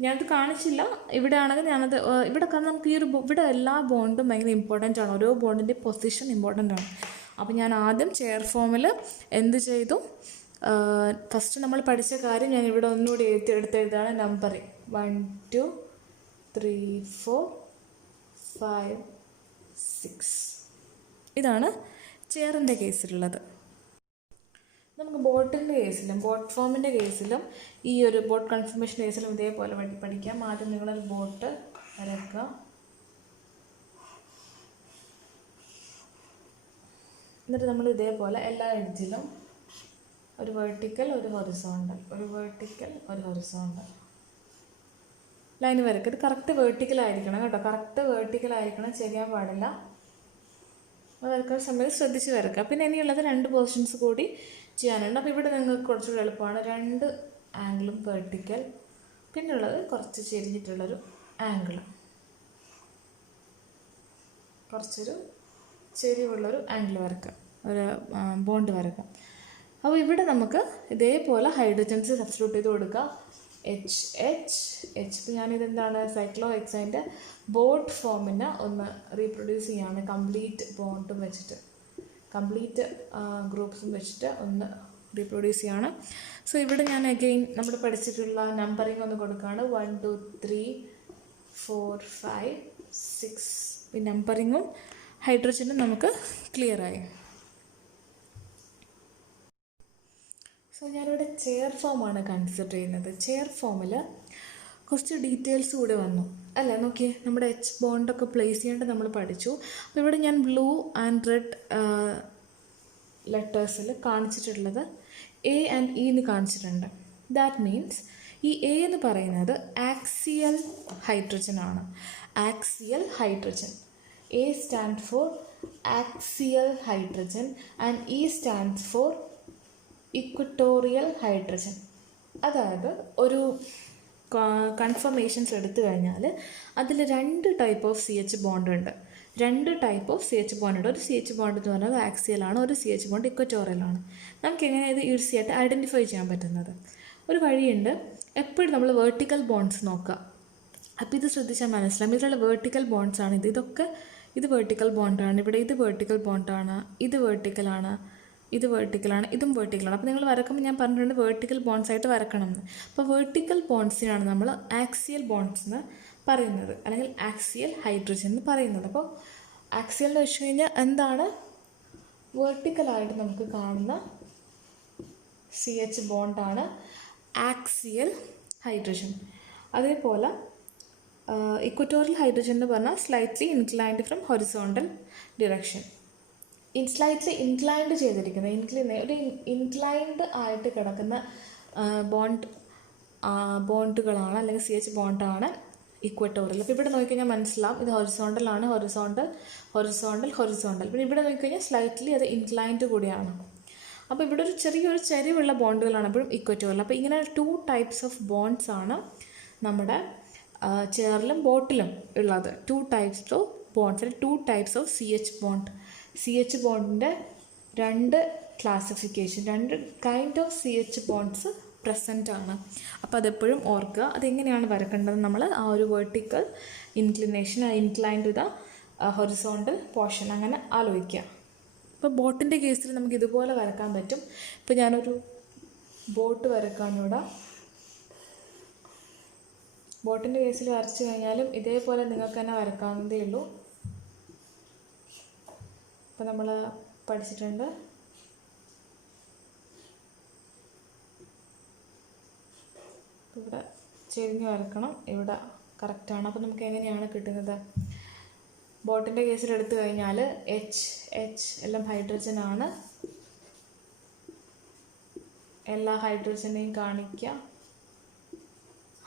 ഞാനത് കാണിച്ചില്ല. ഇവിടെ ആണെങ്കിൽ ഞാനത് ഇവിടെ കാരണം നമുക്ക് ഇവിടെ എല്ലാ ബോണ്ടും ഭയങ്കര ഇമ്പോർട്ടൻ്റ് ആണ്, ഓരോ ബോണ്ടിൻ്റെ പൊസിഷൻ ഇമ്പോർട്ടൻ്റ് ആണ്. അപ്പോൾ ഞാൻ ആദ്യം ചെയർ ഫോമിൽ എന്ത് ചെയ്തു, ഫസ്റ്റ് നമ്മൾ പഠിച്ച കാര്യം ഞാൻ ഇവിടെ ഒന്നുകൂടി എടുത്തെഴുതാണ് നമ്പറിങ്. 1 2 3 4 5 6 ഇതാണ് ചെയറിൻ്റെ കേസിലുള്ളത്. നമുക്ക് ബോട്ടിൻ്റെ കേസിലും ബോട്ട് ഫോമിൻ്റെ കേസിലും ഈ ഒരു ബോട്ട് കൺഫർമേഷൻ കേസിലും ഇതേപോലെ പഠിക്കാം. ആദ്യം നിങ്ങളൊരു ബോട്ട് വരയ്ക്കുക. എന്നിട്ട് നമ്മൾ ഇതേപോലെ എല്ലാ എഡ്ജിലും ഒരു വെർട്ടിക്കൽ, ഒരു ഹൊറിസോണ്ടൽ, ഒരു വെർട്ടിക്കൽ, ഒരു ഹൊറിസോണ്ടൽ ലൈൻ വരയ്ക്കുക. ഇത് കറക്റ്റ് വെർട്ടിക്കലായിരിക്കണം കേട്ടോ, കറക്റ്റ് വെർട്ടിക്കലായിരിക്കണം, ചെയ്യാൻ പാടില്ല. വരയ്ക്കുന്ന സമയത്ത് ശ്രദ്ധിച്ച് വരയ്ക്കുക. പിന്നെ ഇനിയുള്ളത് 2 പൊസിഷൻസ് കൂടി ചെയ്യാനുണ്ട്. അപ്പോൾ ഇവിടെ നിങ്ങൾക്ക് കുറച്ചുകൂടി എളുപ്പമാണ്. 2 ആംഗിളും വെർട്ടിക്കൽ, പിന്നുള്ളത് കുറച്ച് ചെരിഞ്ഞിട്ടുള്ളൊരു ആംഗിൾ, കുറച്ചൊരു ചെരിവുള്ളൊരു ആംഗിൾ വരയ്ക്കുക, ഒരു ബോണ്ട് വരയ്ക്കുക. അപ്പോൾ ഇവിടെ നമുക്ക് ഇതേപോലെ ഹൈഡ്രജൻസ് സബ്സ്റ്റിറ്റ്യൂട്ട് ചെയ്ത് കൊടുക്കുക. H ഇപ്പോൾ ഞാനിതെന്താണ് സൈക്ലോഹെക്സൈൻ്റെ ബോട്ട് ഫോമിനെ ഒന്ന് റീപ്രൊഡ്യൂസ് ചെയ്യാണ്, കംപ്ലീറ്റ് ബോണ്ടും വെച്ചിട്ട്, കംപ്ലീറ്റ് ഗ്രൂപ്പ്സും വെച്ചിട്ട് ഒന്ന് റീപ്രൊഡ്യൂസ് ചെയ്യാണ്. സോ ഇവിടെ ഞാൻ അഗെയിൻ നമ്മൾ പഠിച്ചിട്ടുള്ള നമ്പറിങ് ഒന്ന് കൊടുക്കുകയാണ്. 1 2 3 4 5 6 ഈ നമ്പറിങ്ങും ഹൈഡ്രജനും നമുക്ക് ക്ലിയറായി. സോ ഞാനിവിടെ ചെയർ ഫോമാണ് കൺസിഡർ ചെയ്യുന്നത്. ചെയർ ഫോമിൽ കുറച്ച് ഡീറ്റെയിൽസ് കൂടെ വന്നു അല്ലേ, നോക്കിയേ. നമ്മുടെ H ബോണ്ടൊക്കെ പ്ലേസ് ചെയ്യേണ്ടത് നമ്മൾ പഠിച്ചു. അപ്പോൾ ഇവിടെ ഞാൻ ബ്ലൂ ആൻഡ് റെഡ് ലെറ്റേഴ്സിൽ കാണിച്ചിട്ടുള്ളത് A ആൻഡ് E എന്ന് കാണിച്ചിട്ടുണ്ട്. ദാറ്റ് മീൻസ് ഈ A എന്ന് പറയുന്നത് ആക്സിയൽ ഹൈഡ്രജൻ ആണ്. Axial hydrogen. A stand for axial hydrogen and E stands for equatorial hydrogen. അതായത് ഒരു കൺഫർമേഷൻസ് എടുത്തു കഴിഞ്ഞാൽ അതിൽ 2 ടൈപ്പ് ഓഫ് CH ബോണ്ട് ഉണ്ട്. 2 ടൈപ്പ് ഓഫ് CH ബോണ്ട് ഉണ്ട്. ഒരു CH ബോണ്ട് എന്ന് പറയുന്നത് ആക്സിയലാണ്, ഒരു CH ബോണ്ട് ഇക്വറ്റോറിയലാണ്. നമുക്ക് എങ്ങനെ ഇത് ഈസി ആയിട്ട് ഐഡൻറ്റിഫൈ ചെയ്യാൻ പറ്റുന്നത് ഒരു വഴിയുണ്ട്. എപ്പോഴും നമ്മൾ വെർട്ടിക്കൽ ബോണ്ട്സ് നോക്കുക. അപ്പോൾ ഇത് ശ്രദ്ധിച്ചാൽ മനസ്സിലാവും, ഇതിലുള്ള വെർട്ടിക്കൽ ബോണ്ട്സ് ആണ് ഇത് വെർട്ടിക്കൽ ബോണ്ടാണ്, ഇവിടെ ഇത് വെർട്ടിക്കൽ ബോണ്ടാണ്, ഇത് വെർട്ടിക്കലാണ്, ഇത് വെർട്ടിക്കലാണ്, ഇതും വെർട്ടിക്കലാണ്. അപ്പോൾ നിങ്ങൾ വരക്കുമ്പോൾ ഞാൻ പറഞ്ഞിട്ടുണ്ട് വെർട്ടിക്കൽ ബോണ്ട്സ് ആയിട്ട് വരക്കണം എന്ന്. അപ്പോൾ വെർട്ടിക്കൽ ബോണ്ട്സിനാണ് നമ്മൾ ആക്സിയൽ ബോണ്ട്സ് എന്ന് പറയുന്നത്, അല്ലെങ്കിൽ ആക്സിയൽ ഹൈഡ്രജൻ എന്ന് പറയുന്നത്. അപ്പോൾ ആക്സിയൽ എന്ന് വെച്ച് കഴിഞ്ഞാൽ എന്താണ്, വെർട്ടിക്കലായിട്ട് നമുക്ക് കാണുന്ന CH ബോണ്ടാണ് ആക്സിയൽ ഹൈഡ്രജൻ. അതേപോലെ ഇക്വറ്റോറിയൽ ഹൈഡ്രജൻ എന്ന് പറഞ്ഞാൽ slightly inclined from horizontal direction. Slightly inclined ചെയ്തിരിക്കുന്ന ഒരു ഇൻക്ലൈൻഡ് ആയിട്ട് കിടക്കുന്ന ബോണ്ടുകളാണ്, അല്ലെങ്കിൽ CH ബോണ്ടാണ് ഇക്വറ്റോറിയൽ. അപ്പോൾ ഇവിടെ നോക്കിക്കഴിഞ്ഞാൽ മനസ്സിലാവും ഇത് ഹൊറിസോണ്ടലാണ്, ഹൊറിസോണ്ടൽ. പിന്നെ ഇവിടെ നോക്കിക്കഴിഞ്ഞാൽ സ്ലൈറ്റ്ലി അത് ഇൻക്ലൈൻഡ് കൂടിയാണ്. അപ്പോൾ ഇവിടെ ഒരു ചെറിയൊരു ചരിവുള്ള ബോണ്ടുകളാണ് എപ്പോഴും ഇക്വറ്റോറിയൽ. അപ്പോൾ ഇങ്ങനെ 2 ടൈപ്സ് ഓഫ് ബോണ്ട്സ് ആണ് നമ്മുടെ ചെയറിലും ബോട്ടിലും ഉള്ളത്. 2 types of bonds, 2 types of CH bond. CH bondൻ്റെ 2 classification, 2 kind of CH bonds present ആണ്. അപ്പോൾ അതെപ്പോഴും ഓർക്കുക. അതെങ്ങനെയാണ് വരക്കേണ്ടത്, നമ്മൾ ആ ഒരു vertical inclination, incline to the horizontal portion അങ്ങനെ ആലോചിക്കുക. ഇപ്പോൾ ബോട്ടിൻ്റെ കേസിൽ നമുക്ക് ഇതുപോലെ വരക്കാൻ പറ്റും. ഇപ്പോൾ ഞാനൊരു ബോട്ട് വരക്കാനിവിടെ, ബോട്ടിൻ്റെ കേസിൽ വരച്ചു കഴിഞ്ഞാലും ഇതേപോലെ നിങ്ങൾക്ക് തന്നെ വരക്കാവുന്നതേ ഉള്ളൂ. ഇപ്പോൾ നമ്മൾ പഠിച്ചിട്ടുണ്ട്. ഇവിടെ ചെരിഞ്ഞ് വരക്കണം, ഇവിടെ കറക്റ്റാണ്. അപ്പോൾ നമുക്ക് എങ്ങനെയാണ് കിട്ടുന്നത്? ബോട്ടിൻ്റെ കേസിൽ എടുത്തു കഴിഞ്ഞാൽ എച്ച് എല്ലാം ഹൈഡ്രജനാണ്. എല്ലാ ഹൈഡ്രജനെയും കാണിക്കുക,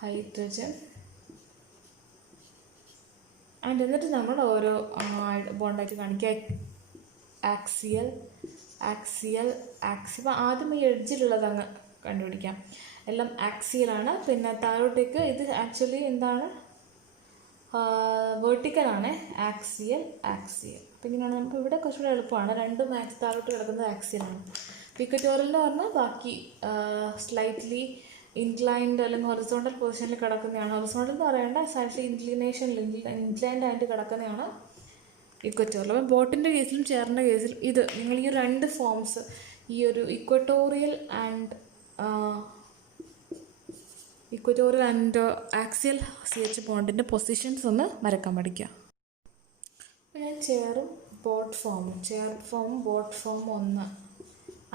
ഹൈഡ്രജൻ. എന്നിട്ട് നമ്മൾ ഓരോ ബോണ്ടാക്കി കാണിക്കുക. Axial, axial, axial. ആദ്യം ഈ എഡ്ജിലുള്ളത് അങ്ങ് കണ്ടുപിടിക്കാം. എല്ലാം ആക്സിയലാണ്. പിന്നെ താഴോട്ടേക്ക് ഇത് ആക്ച്വലി എന്താണ്, വേർട്ടിക്കലാണ്. Axial, axial. അപ്പം ഇങ്ങനെയാണ്. നമുക്ക് ഇവിടെ കുറച്ചുകൂടെ എളുപ്പമാണ്. രണ്ടും താഴോട്ട് കിടക്കുന്നത് ആക്സിയലാണ്. ഇക്വറ്റോറിയൽ എന്ന് പറഞ്ഞാൽ ബാക്കി സ്ലൈറ്റ്ലി ഇൻക്ലൈൻഡ് അല്ലെങ്കിൽ ഹൊറിസോണ്ടൽ പൊസിഷനിൽ കിടക്കുന്നതാണ്. ഹൊറിസോണ്ടൽ എന്ന് പറയേണ്ട സ്ലൈറ്റ്ലി ഇൻക്ലിനേഷനിൽ ഇൻക്ലൈൻഡ് ആയിട്ട് കിടക്കുന്നതാണ് ഇക്വറ്റോറിയൽ. അപ്പം ബോട്ടിൻ്റെ കേസിലും ചെയറിൻ്റെ കേസിലും ഇത് നിങ്ങൾ ഈ 2 ഫോംസ്, ഈ ഒരു ഇക്വറ്റോറിയൽ ആൻഡ് ആക്സിയൽ CH ബോണ്ടിൻ്റെ പൊസിഷൻസ് ഒന്ന് വരക്കാൻ പഠിക്കുക. അപ്പോൾ ഞാൻ ചെയറും ബോട്ട് ഫോമും ബോട്ട് ഫോമും ഒന്ന്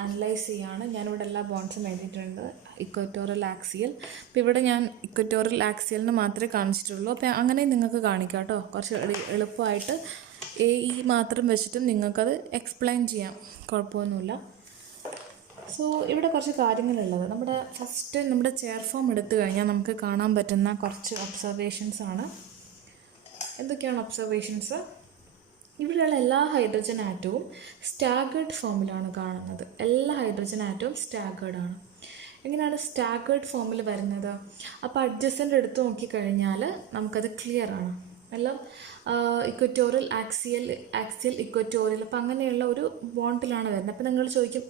അനലൈസ് ചെയ്യാണ്. ഞാനിവിടെ എല്ലാ ബോണ്ട്സും എഴുതിയിട്ടുണ്ട്. Equatorial, axial. അപ്പോൾ ഇവിടെ ഞാൻ ഇക്വറ്റോറിയൽ ആക്സിയലിന് മാത്രമേ കാണിച്ചിട്ടുള്ളൂ. അപ്പോൾ അങ്ങനെ നിങ്ങൾക്ക് കാണിക്കാം കേട്ടോ. കുറച്ച് എളുപ്പമായിട്ട് ഈ മാത്രം വെച്ചിട്ടും നിങ്ങൾക്കത് എക്സ്പ്ലെയിൻ ചെയ്യാം, കുഴപ്പമൊന്നുമില്ല. സോ ഇവിടെ കുറച്ച് കാര്യങ്ങളുള്ളത്. നമ്മുടെ ചെയർ ഫോം എടുത്തു കഴിഞ്ഞാൽ നമുക്ക് കാണാൻ പറ്റുന്ന കുറച്ച് ഒബ്സർവേഷൻസ് ആണ്. എന്തൊക്കെയാണ് ഒബ്സർവേഷൻസ്? ഇവിടെയുള്ള എല്ലാ ഹൈഡ്രജൻ ആറ്റവും സ്റ്റാഗേർഡ് ഫോമിലാണ് കാണുന്നത്. എല്ലാ ഹൈഡ്രജൻ ആറ്റവും സ്റ്റാഗേർഡ് ആണ്. എങ്ങനെയാണ് സ്റ്റാഗേർഡ് ഫോമിൽ വരുന്നത്? അപ്പോൾ അഡ്ജസൻ്റ് എടുത്ത് നോക്കിക്കഴിഞ്ഞാൽ നമുക്കത് ക്ലിയർ ആണ്. എല്ലാം ഇക്വറ്റോറിയൽ, ആക്സിയൽ ഇക്വറ്റോറിയൽ. അപ്പം അങ്ങനെയുള്ള ഒരു ബോണ്ടിലാണ് വരുന്നത്. അപ്പം നിങ്ങൾ ചോദിക്കും,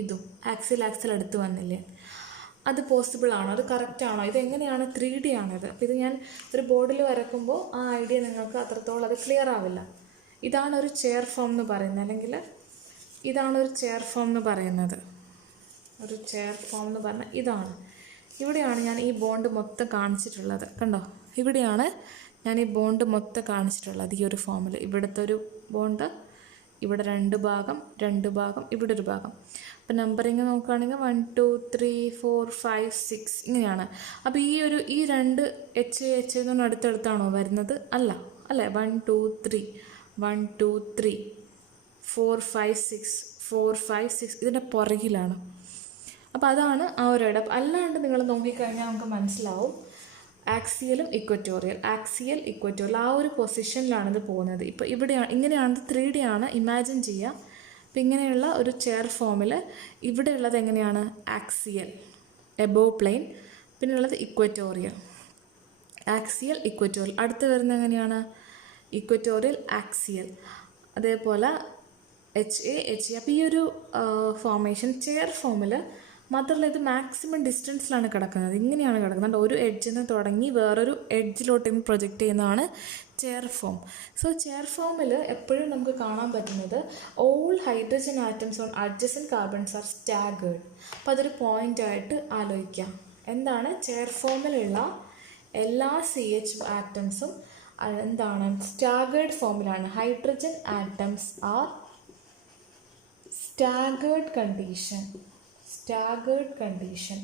ഇതും ആക്സിയൽ അടുത്ത് വന്നില്ലേ? അത് പോസിബിൾ ആണോ? അത് കറക്റ്റ് ആണോ? ഇതെങ്ങനെയാണ്? 3D ആണിത്. അപ്പോൾ ഇത് ഞാൻ ഒരു ബോർഡിൽ വരക്കുമ്പോൾ ആ ഐഡിയ നിങ്ങൾക്ക് അത്രത്തോളം അത് ക്ലിയർ ആവില്ല. ഇതാണ് ഒരു ചെയർ ഫോം എന്ന് പറയുന്നത്, അല്ലെങ്കിൽ ഇതാണ് ഒരു ചെയർ ഫോം എന്ന് പറയുന്നത്. ഒരു ചെയർ ഫോം എന്ന് പറഞ്ഞാൽ ഇതാണ്. ഇവിടെയാണ് ഞാൻ ഈ ബോണ്ട് മൊത്തം കാണിച്ചിട്ടുള്ളത്. കണ്ടോ? ഇവിടെയാണ് ഞാൻ ഈ ബോണ്ട് മൊത്തം കാണിച്ചിട്ടുള്ളത്. ഈ ഒരു ഫോമിൽ ഇവിടുത്തെ ഒരു ബോണ്ട്, ഇവിടെ 2 ഭാഗം, ഇവിടെ ഒരു ഭാഗം. അപ്പം നമ്പറിങ് നോക്കുകയാണെങ്കിൽ 1 2 3 4 5 6 ഇങ്ങനെയാണ്. അപ്പോൾ ഈ 2 എച്ച് എന്നൊന്നും അടുത്തടുത്താണോ വരുന്നത്? അല്ലേ 1 2 3 1 2 3 4 5 6 4 5 6 ഇതിൻ്റെ പുറകിലാണ്. അപ്പോൾ അതാണ് ആ ഒരു ഇടം. അല്ലാണ്ട് നിങ്ങൾ നോക്കിക്കഴിഞ്ഞാൽ നമുക്ക് മനസ്സിലാവും ആക്സിയൽ ഇക്വറ്റോറിയൽ ആ ഒരു പൊസിഷനിലാണിത് പോകുന്നത്. ഇപ്പോൾ ഇവിടെയാണ്, ഇങ്ങനെയാണ് 3D ആണ്, ഇമാജിൻ ചെയ്യുക. അപ്പോൾ ഇങ്ങനെയുള്ള ഒരു ചെയർ ഫോമിൽ ഇവിടെയുള്ളത് എങ്ങനെയാണ്? Axial, above plane. പിന്നെ ഉള്ളത് ഇക്വറ്റോറിയൽ, ആക്സിയൽ ഇക്വറ്റോറിയൽ. അടുത്ത് വരുന്നത് എങ്ങനെയാണ്? Equatorial axial. അതേപോലെ HA. അപ്പോൾ ഈ ഒരു ഫോർമേഷൻ ചെയർ ഫോമിൽ മാത്രമല്ല ഇത് മാക്സിമം ഡിസ്റ്റൻസിലാണ് കിടക്കുന്നത്. ഇങ്ങനെയാണ് കിടക്കുന്നത്. ഒരു എഡ്ജിൽ നിന്ന് തുടങ്ങി വേറൊരു എഡ്ജിലോട്ട് പ്രൊജക്റ്റ് ചെയ്യുന്നതാണ് ചെയർ ഫോം. സോ ചെയർ ഫോമിൽ എപ്പോഴും നമുക്ക് കാണാൻ പറ്റുന്നത് all hydrogen atoms on adjacent carbons R staggered. അപ്പോൾ അതൊരു പോയിൻ്റായിട്ട് ആലോചിക്കാം. എന്താണ്? ചെയർ ഫോമിലുള്ള എല്ലാ CH ആറ്റംസും എന്താണ്? സ്റ്റാഗേർഡ് ഫോമിലാണ്. Hydrogen atoms are staggered condition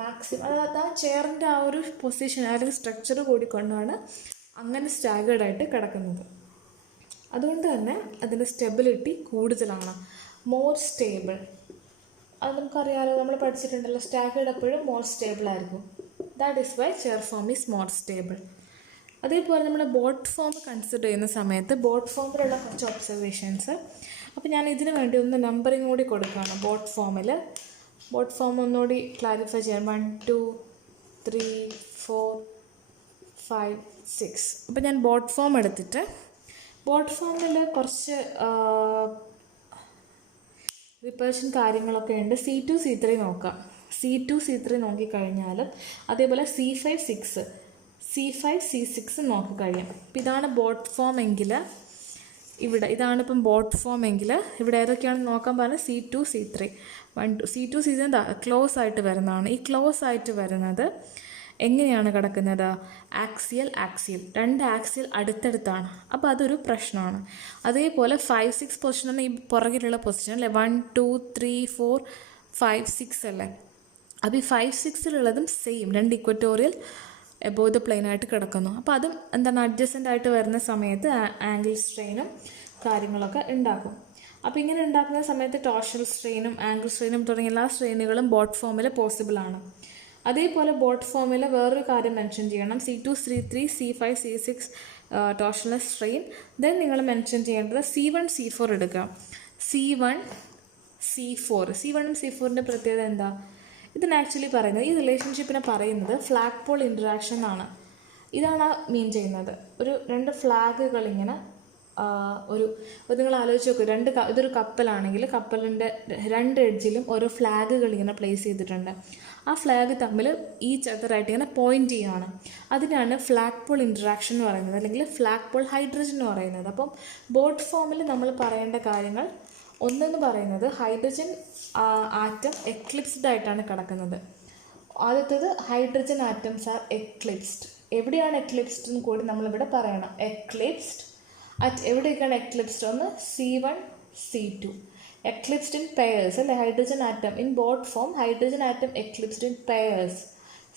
maximum. അതായത് ആ ചെയറിൻ്റെ ആ ഒരു പൊസിഷൻ, ആ ഒരു സ്ട്രക്ചർ കൂടിക്കൊണ്ടാണ് അങ്ങനെ സ്റ്റാഗേർഡായിട്ട് കിടക്കുന്നത്. അതുകൊണ്ട് തന്നെ അതിൻ്റെ സ്റ്റെബിലിറ്റി കൂടുതലാണ്, മോർ സ്റ്റേബിൾ. അത് നമുക്കറിയാമല്ലോ, നമ്മൾ പഠിച്ചിട്ടുണ്ടല്ലോ, സ്റ്റാഗേർഡ് എപ്പോഴും മോർ സ്റ്റേബിൾ ആയിരിക്കും. That is why chair form is more stable. അതേപോലെ നമ്മൾ ബോട്ട് ഫോം കൺസിഡർ ചെയ്യുന്ന സമയത്ത് ബോട്ട് ഫോമിലുള്ള കുറച്ച് ഒബ്സർവേഷൻസ്. അപ്പോൾ ഞാൻ ഇതിന് വേണ്ടി ഒന്ന് നമ്പറിങ് കൂടി കൊടുക്കുകയാണ്. ബോട്ട് ഫോം ഒന്നുകൂടി ക്ലാരിഫൈ ചെയ്യാൻ 1 2 3 4 5 6. അപ്പോൾ ഞാൻ ബോട്ട് ഫോം എടുത്തിട്ട് ബോട്ട് ഫോമിൽ കുറച്ച് റിപ്പൽഷൻ കാര്യങ്ങളൊക്കെ ഉണ്ട്. C2 C3 നോക്കാം. C2 C3 നോക്കിക്കഴിഞ്ഞാലും അതേപോലെ C5 C6 നോക്കിക്കഴിയാം. അപ്പം ഇതാണ് ബോട്ട് ഫോം എങ്കിൽ ഇതാണിപ്പം ബോട്ട് ഫോം എങ്കിൽ ഇവിടെ ഏതൊക്കെയാണെന്ന് നോക്കാൻ പറഞ്ഞാൽ C2 C3 C2 C3 close ആയിട്ട് വരുന്നതാണ്. ഈ ക്ലോസ് ആയിട്ട് വരുന്നത് എങ്ങനെയാണ് കിടക്കുന്നത്? ആക്സിയൽ 2 ആക്സിയൽ അടുത്തടുത്താണ്. അപ്പോൾ അതൊരു പ്രശ്നമാണ്. അതേപോലെ 5 6 പൊസിഷൻ എന്ന ഈ പുറകിലുള്ള പൊസിഷൻ അല്ലേ, 1 2 3 4 5 6 അല്ലേ. അപ്പോൾ ഈ 5 6-ലുള്ളതും same 2 equatorial above the plane ആയിട്ട് കിടക്കുന്നു. അപ്പോൾ അതും എന്താണ് അഡ്ജസ്റ്റൻ്റ് ആയിട്ട് വരുന്ന സമയത്ത് ആംഗിൾ സ്ട്രെയിനും കാര്യങ്ങളൊക്കെ ഉണ്ടാക്കും. അപ്പോൾ ഇങ്ങനെ ഉണ്ടാക്കുന്ന സമയത്ത് ടോർഷണൽ സ്ട്രെയിനും ആംഗിൾ സ്ട്രെയിനും തുടങ്ങിയ എല്ലാ സ്ട്രെയിനുകളും ബോട്ട് ഫോമിൽ പോസിബിൾ ആണ്. അതേപോലെ ബോട്ട് ഫോമിൽ വേറൊരു കാര്യം മെൻഷൻ ചെയ്യണം. C2 C3 C5 C6 torsional strain. Then നിങ്ങൾ മെൻഷൻ ചെയ്യേണ്ടത് C1 C4 എടുക്കുക. C1 C4നും C4ൻ്റെ പ്രത്യേകത എന്താ? ഇതിന് ആക്ച്വലി പറയുന്നത്, ഈ റിലേഷൻഷിപ്പിനെ പറയുന്നത് ഫ്ലാഗ് പോൾ ഇൻട്രാക്ഷൻ ആണ്. ഇതാണ് മീൻ ചെയ്യുന്നത്. ഒരു 2 ഫ്ലാഗുകൾ ഇങ്ങനെ നിങ്ങൾ ആലോചിച്ച് നോക്കൂ. ഇതൊരു കപ്പലാണെങ്കിൽ കപ്പലിൻ്റെ 2 എഡ്ജിലും ഓരോ ഫ്ലാഗുകൾ ഇങ്ങനെ പ്ലേസ് ചെയ്തിട്ടുണ്ട്. ആ ഫ്ലാഗ് തമ്മിൽ ഈച്ച് അതറായിട്ട് ഇങ്ങനെ പോയിൻ്റ് ചെയ്യുകയാണ്. അതിനാണ് ഫ്ലാഗ് പോൾ ഇൻട്രാക്ഷൻ എന്ന് പറയുന്നത്, അല്ലെങ്കിൽ ഫ്ലാഗ് പോൾ ഹൈഡ്രജൻ എന്ന് പറയുന്നത്. അപ്പം ബോട്ട് ഫോമിൽ നമ്മൾ പറയേണ്ട കാര്യങ്ങൾ ഒന്നെന്ന് പറയുന്നത് ഹൈഡ്രജൻ ആറ്റം എക്ലിപ്സ്ഡ് ആയിട്ടാണ് കിടക്കുന്നത്. ആദ്യത്തേത് ഹൈഡ്രജൻ ആറ്റംസ് ആർ എക്ലിപ്സ്ഡ്. എവിടെയാണ് എക്ലിപ്സ്ഡ് എന്ന് കൂടി നമ്മളിവിടെ പറയണം. എക്ലിപ്സ്ഡ് എവിടെയൊക്കെയാണ് എക്ലിപ്സ്ഡ്? ഒന്ന് C1 C2 eclipsed in pairs അല്ലേ. Hydrogen atom in boat form hydrogen atom eclipsed in pairs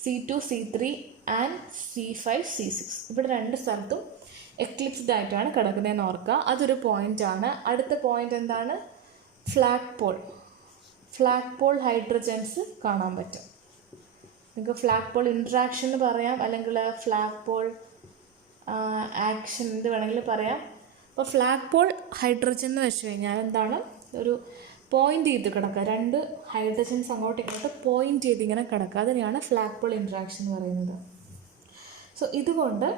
C2 C3 and C5 C6. ഇവിടെ 2 സ്ഥലത്തും എക്ലിപ്സ്ഡ് ആയിട്ടാണ് കിടക്കുന്നതെന്ന് ഓർക്കുക. അതൊരു പോയിൻ്റാണ്. അടുത്ത പോയിൻ്റ് എന്താണ്? ഫ്ലാഗ് പോൾ ഹൈഡ്രജൻസ് കാണാൻ പറ്റും. നിങ്ങൾക്ക് ഫ്ലാഗ് പോൾ ഇൻട്രാക്ഷൻ എന്ന് പറയാം, അല്ലെങ്കിൽ ഫ്ലാഗ് പോൾ ആക്ഷൻ എന്ത് വേണമെങ്കിലും പറയാം. അപ്പോൾ ഫ്ലാഗ് പോൾ ഹൈഡ്രജൻ എന്ന് വെച്ച് കഴിഞ്ഞാൽ എന്താണ്? ഒരു പോയിൻ്റ് ചെയ്ത് കിടക്കുക. 2 ഹൈഡ്രജൻസ് അങ്ങോട്ടും ഇങ്ങോട്ട് പോയിൻ്റ് ചെയ്ത് ഇങ്ങനെ കിടക്കുക. അതിനെയാണ് ഫ്ലാഗ് പോൾ ഇൻട്രാക്ഷൻ എന്ന് പറയുന്നത്. സോ ഇതുകൊണ്ട്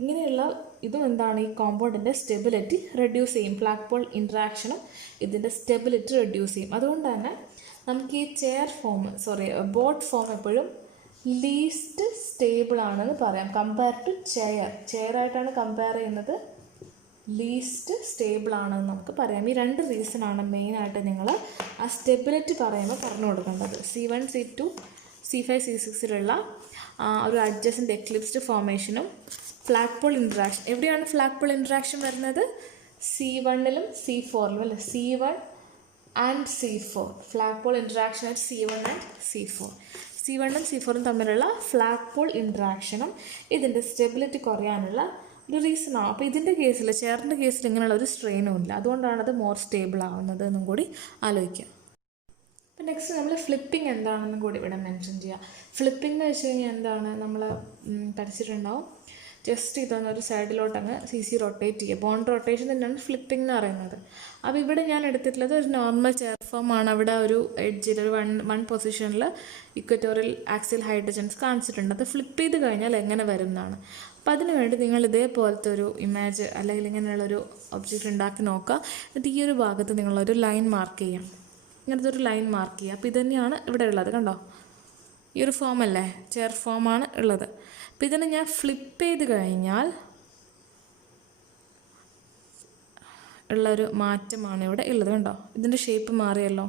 ഇങ്ങനെയുള്ള ഇതും എന്താണ്? ഈ കോമ്പൗണ്ടിൻ്റെ സ്റ്റെബിലിറ്റി റെഡ്യൂസ് ചെയ്യും. ഫ്ലാഗ് പോൾ ഇൻട്രാക്ഷനും ഇതിൻ്റെ സ്റ്റെബിലിറ്റി റെഡ്യൂസ് ചെയ്യും. അതുകൊണ്ട് തന്നെ നമുക്ക് ഈ ബോട്ട് ഫോം എപ്പോഴും ലീസ്റ്റ് സ്റ്റേബിൾ ആണെന്ന് പറയാം കമ്പയർ ടു ചെയറായിട്ടാണ് കമ്പയർ ചെയ്യുന്നത്. ലീസ്റ്റ് സ്റ്റേബിൾ ആണെന്ന് നമുക്ക് പറയാം. ഈ 2 റീസണാണ് മെയിനായിട്ട് നിങ്ങൾ ആ സ്റ്റെബിലിറ്റി പറയുമ്പോൾ പറഞ്ഞു കൊടുക്കേണ്ടത്. C1 C2 C5 C6-ലുള്ള ഒരു അഡ്ജസൻ്റ് എക്ലിപ്സ്ഡ് ഫോർമേഷനും ഫ്ലാഗ് പോൾ ഇൻട്രാക്ഷൻ. എവിടെയാണ് ഫ്ലാഗ് പോൾ ഇൻട്രാക്ഷൻ വരുന്നത്? C1-ലും C4-ലും അല്ലേ. C1 and C4 flagpole interaction at C1 and C4. C1-ഉം C4-ഉം തമ്മിലുള്ള ഫ്ലാഗ് പോൾ ഇൻട്രാക്ഷനും ഇതിൻ്റെ സ്റ്റെബിലിറ്റി കുറയാനുള്ള ഒരു റീസണാണ്. അപ്പോൾ ഇതിൻ്റെ കേസിൽ ചെയറിൻ്റെ കേസിൽ ഇങ്ങനെയുള്ള ഒരു സ്ട്രെയിനും ഇല്ല. അതുകൊണ്ടാണ് അത് മോർ സ്റ്റേബിൾ ആവുന്നത് എന്നും കൂടി ആലോചിക്കാം. അപ്പോൾ നെക്സ്റ്റ് നമ്മൾ ഫ്ലിപ്പിംഗ് എന്താണെന്നും കൂടി ഇവിടെ മെൻഷൻ ചെയ്യാം. ഫ്ലിപ്പിംഗ് എന്ന് വെച്ച് കഴിഞ്ഞാൽ എന്താണ്? നമ്മൾ പഠിച്ചിട്ടുണ്ടാവും. ജസ്റ്റ് ഇതൊന്നൊരു സൈഡിലോട്ട് അങ്ങ് CC റൊട്ടേറ്റ് ചെയ്യുക. ബോണ്ട് റൊട്ടേഷൻ തന്നെയാണ് ഫ്ലിപ്പിംഗ് എന്ന് പറയുന്നത്. അപ്പോൾ ഇവിടെ ഞാൻ എടുത്തിട്ടുള്ളത് ഒരു നോർമൽ ചെയർ ഫോമാണ്. അവിടെ ഒരു എഡ്ജിൽ ഒരു വൺ പൊസിഷനിൽ ഇക്വറ്റോറിയൽ ആക്സിയൽ ഹൈഡ്രജൻസ് കാണിച്ചിട്ടുണ്ട്. അത് ഫ്ലിപ്പ് ചെയ്ത് കഴിഞ്ഞാൽ എങ്ങനെ വരും എന്നാണ്. അപ്പോൾ അതിനുവേണ്ടി നിങ്ങൾ ഇതേപോലത്തെ ഒരു ഇമേജ് അല്ലെങ്കിൽ ഇങ്ങനെയുള്ളൊരു ഒബ്ജക്റ്റ് ഉണ്ടാക്കി നോക്കുക. എന്നിട്ട് ഈ ഒരു ഭാഗത്ത് നിങ്ങളൊരു ലൈൻ മാർക്ക് ചെയ്യാം. ഇങ്ങനത്തെ ഒരു ലൈൻ മാർക്ക് ചെയ്യുക. അപ്പോൾ ഇതുതന്നെയാണ് ഇവിടെ ഉള്ളത്. കണ്ടോ? ഈ ഒരു ഫോമല്ലേ, ചെയർ ഫോമാണ് ഉള്ളത്. അപ്പോൾ ഇതിനെ ഞാൻ ഫ്ലിപ്പ് ചെയ്ത് കഴിഞ്ഞാൽ ഉള്ളൊരു മാറ്റമാണ് ഇവിടെ ഉള്ളത്. കണ്ടോ? ഇതിൻ്റെ ഷേപ്പ് മാറിയല്ലോ.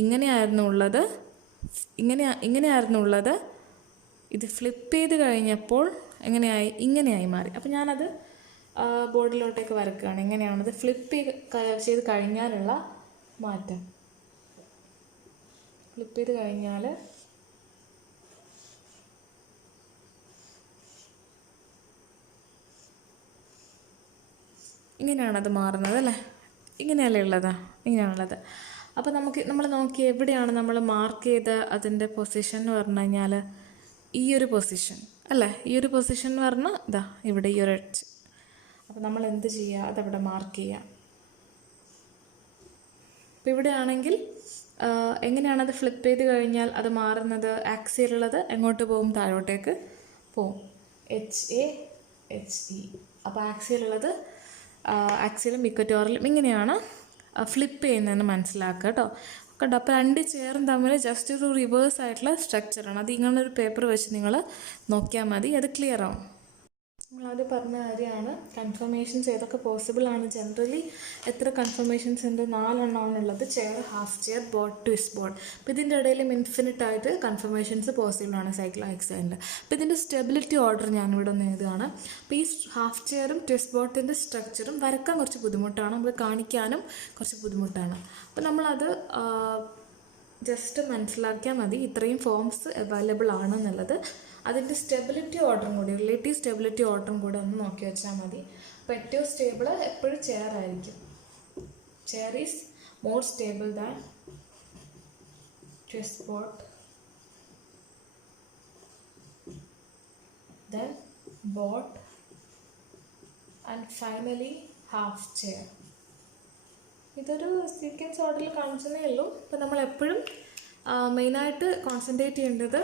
ഇങ്ങനെയായിരുന്നു ഉള്ളത്. ഇത് ഫ്ലിപ്പ് ചെയ്ത് കഴിഞ്ഞപ്പോൾ ഇങ്ങനെയായി മാറി. അപ്പോൾ ഞാനത് ബോർഡിലോട്ടേക്ക് വരക്കുകയാണ്. ഇങ്ങനെയാണത് ഫ്ലിപ്പ് ചെയ്ത് കഴിഞ്ഞാലുള്ള മാറ്റം. ഫ്ലിപ്പ് ചെയ്ത് കഴിഞ്ഞാൽ ഇങ്ങനെയാണത് മാറുന്നത് അല്ലേ. ഇങ്ങനെയല്ലേ ഇങ്ങനെയാണുള്ളത്. അപ്പോൾ നമ്മൾ നോക്കി എവിടെയാണ് നമ്മൾ മാർക്ക് ചെയ്ത അതിൻ്റെ പൊസിഷൻ എന്ന് പറഞ്ഞു കഴിഞ്ഞാൽ ഈ ഒരു പൊസിഷൻ അല്ലേ. ഈ ഒരു പൊസിഷൻ എന്ന് പറഞ്ഞാൽ ഇതാ ഇവിടെ ഈ ഒരു എഡ്ജ്. അപ്പോൾ നമ്മൾ എന്ത് ചെയ്യുക? അതവിടെ മാർക്ക് ചെയ്യുക. അപ്പോൾ ഇവിടെ ആണെങ്കിൽ എങ്ങനെയാണത് ഫ്ലിപ്പ് ചെയ്ത് കഴിഞ്ഞാൽ അത് മാറുന്നത്? ആക്സിയലുള്ളത് എങ്ങോട്ട് പോകും? താഴോട്ടേക്ക് പോവും. HA HE അപ്പോൾ ആക്സിയലുള്ളത് ആക്സിയലും ഇക്വറ്റോറിയലും ഇങ്ങനെയാണ് ഫ്ലിപ്പ് ചെയ്യുന്നതെന്ന് മനസ്സിലാക്കുക കേട്ടോ. കണ്ടോ, അപ്പോൾ രണ്ട് ചെയറും തമ്മിൽ ജസ്റ്റ് ഒരു റിവേഴ്സ് ആയിട്ടുള്ള സ്ട്രക്ചറാണ്. അത് ഇങ്ങനെ ഒരു പേപ്പർ വെച്ച് നിങ്ങൾ നോക്കിയാൽ മതി, അത് ക്ലിയർ ആവും. നമ്മളാദ്യം പറഞ്ഞ കാര്യമാണ് കൺഫർമേഷൻസ് ഏതൊക്കെ പോസിബിൾ ആണ്. ജനറലി എത്ര കൺഫർമേഷൻസ് ഉണ്ട്? 4 എണ്ണമാണുള്ളത്. Chair, half chair, boat, twist boat. അപ്പോൾ ഇതിൻ്റെ ഇടയിലും ഇൻഫിനിറ്റ് ആയിട്ട് കൺഫർമേഷൻസ് പോസിബിൾ ആണ് സൈക്ലോഹെക്സൈനിൽ. അപ്പോൾ ഇതിൻ്റെ സ്റ്റെബിലിറ്റി ഓർഡർ ഞാനിവിടെ ഒന്ന് എഴുതുകയാണ്. അപ്പോൾ ഈ ഹാഫ് ചെയറും ട്വിസ്റ്റ് ബോട്ടിൻ്റെ സ്ട്രക്ചറും വരക്കാൻ കുറച്ച് ബുദ്ധിമുട്ടാണ്, നമ്മൾ കാണിക്കാനും കുറച്ച് ബുദ്ധിമുട്ടാണ്. അപ്പോൾ നമ്മളത് ജസ്റ്റ് മനസ്സിലാക്കിയാൽ മതി, ഇത്രയും ഫോംസ് അവൈലബിൾ ആണെന്നുള്ളത്. അതിൻ്റെ സ്റ്റെബിലിറ്റി ഓർഡറും കൂടി, റിലേറ്റീവ് സ്റ്റെബിലിറ്റി ഓർഡറും കൂടി ഒന്ന് നോക്കി വെച്ചാൽ മതി. അപ്പോൾ ഏറ്റവും സ്റ്റേബിൾ എപ്പോഴും ചെയർ ആയിരിക്കും. Chair is more stable than twist boat, then boat, and finally half chair. ഇതൊരു സീക്വൻസ് ഓർഡറിൽ കാണിച്ചതേ ഉള്ളൂ. അപ്പോൾ നമ്മൾ എപ്പോഴും മെയിനായിട്ട് കോൺസെൻട്രേറ്റ് ചെയ്യേണ്ടത്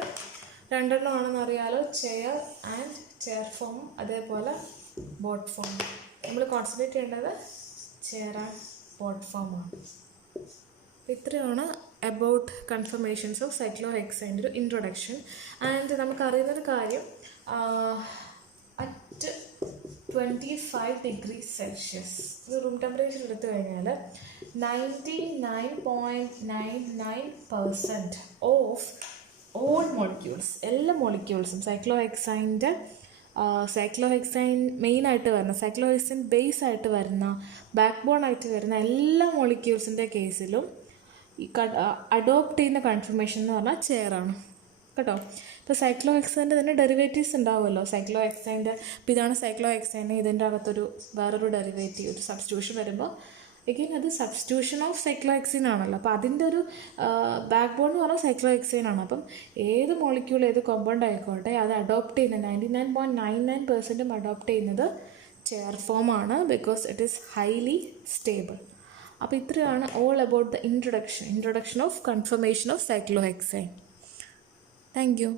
2 എണ്ണമാണെന്ന് അറിയാലോ, ചെയർ ആൻഡ് ചെയർ ഫോം, അതേപോലെ ബോട്ട് ഫോം. നമ്മൾ കോൺസെൻട്രേറ്റ് ചെയ്യേണ്ടത് ചെയർ ആൻഡ് ബോട്ട് ഫോമാണ്. ഇത്രയാണ് അബൌട്ട് കൺഫർമേഷൻസ് ഓഫ് സൈക്ലോഹെക്സൈൻ്റെ ഒരു ഇൻട്രൊഡക്ഷൻ. ആൻഡ് നമുക്കറിയുന്നൊരു കാര്യം, അറ്റ് 25 ഡിഗ്രി സെൽഷ്യസ് ഇത് റൂം ടെമ്പറേച്ചർ എടുത്തു കഴിഞ്ഞാൽ 99.99% ഓഫ് ഓൾ മോളിക്യൂൾസ്, എല്ലാ മോളിക്യൂൾസും സൈക്ലോഹെക്സൈൻ മെയിനായിട്ട് വരുന്ന, സൈക്ലോഹെക്സൈൻ ബേസ് ആയിട്ട് വരുന്ന, ബാക്ക് ബോൺ ആയിട്ട് വരുന്ന എല്ലാ മോളിക്യൂൾസിൻ്റെ കേസിലും ഈ അഡോപ്റ്റ് ചെയ്യുന്ന കൺഫർമേഷൻ എന്ന് പറഞ്ഞാൽ ചെയറാണ് കേട്ടോ. ഇപ്പോൾ സൈക്ലോഹെക്സൈൻ്റെ തന്നെ ഡെറിവേറ്റീവ്സ് ഉണ്ടാവുമല്ലോ. സൈക്ലോഹെക്സൈൻ്റെ ഇപ്പോൾ ഇതാണ് സൈക്ലോഹെക്സൈൻ, ഇതിൻ്റെ അകത്തൊരു വേറൊരു ഡെറിവേറ്റീവ്, ഒരു സബ്സ്റ്റിറ്റ്യൂഷൻ വരുമ്പോൾ എഗെയിൻ അത് സബ്സ്റ്റിറ്റ്യൂഷൻ ഓഫ് സൈക്ലോഹെക്സൈൻ ആണല്ലോ. അപ്പോൾ അതിൻ്റെ ഒരു ബാക്ക് ബോൺ എന്ന് പറഞ്ഞാൽ സൈക്ലോഹെക്സൈൻ ആണ്. അപ്പം ഏത് മോളിക്യൂൾ ഏത് കോമ്പൗണ്ട് ആയിക്കോട്ടെ അത് അഡോപ്റ്റ് ചെയ്യുന്ന 99.99% അഡോപ്റ്റ് ചെയ്യുന്നത് ചെയർ ഫോമാണ്, because it is highly stable. അപ്പോൾ ഇത്രയാണ് all about the introduction of conformation of cyclohexane. Thank you.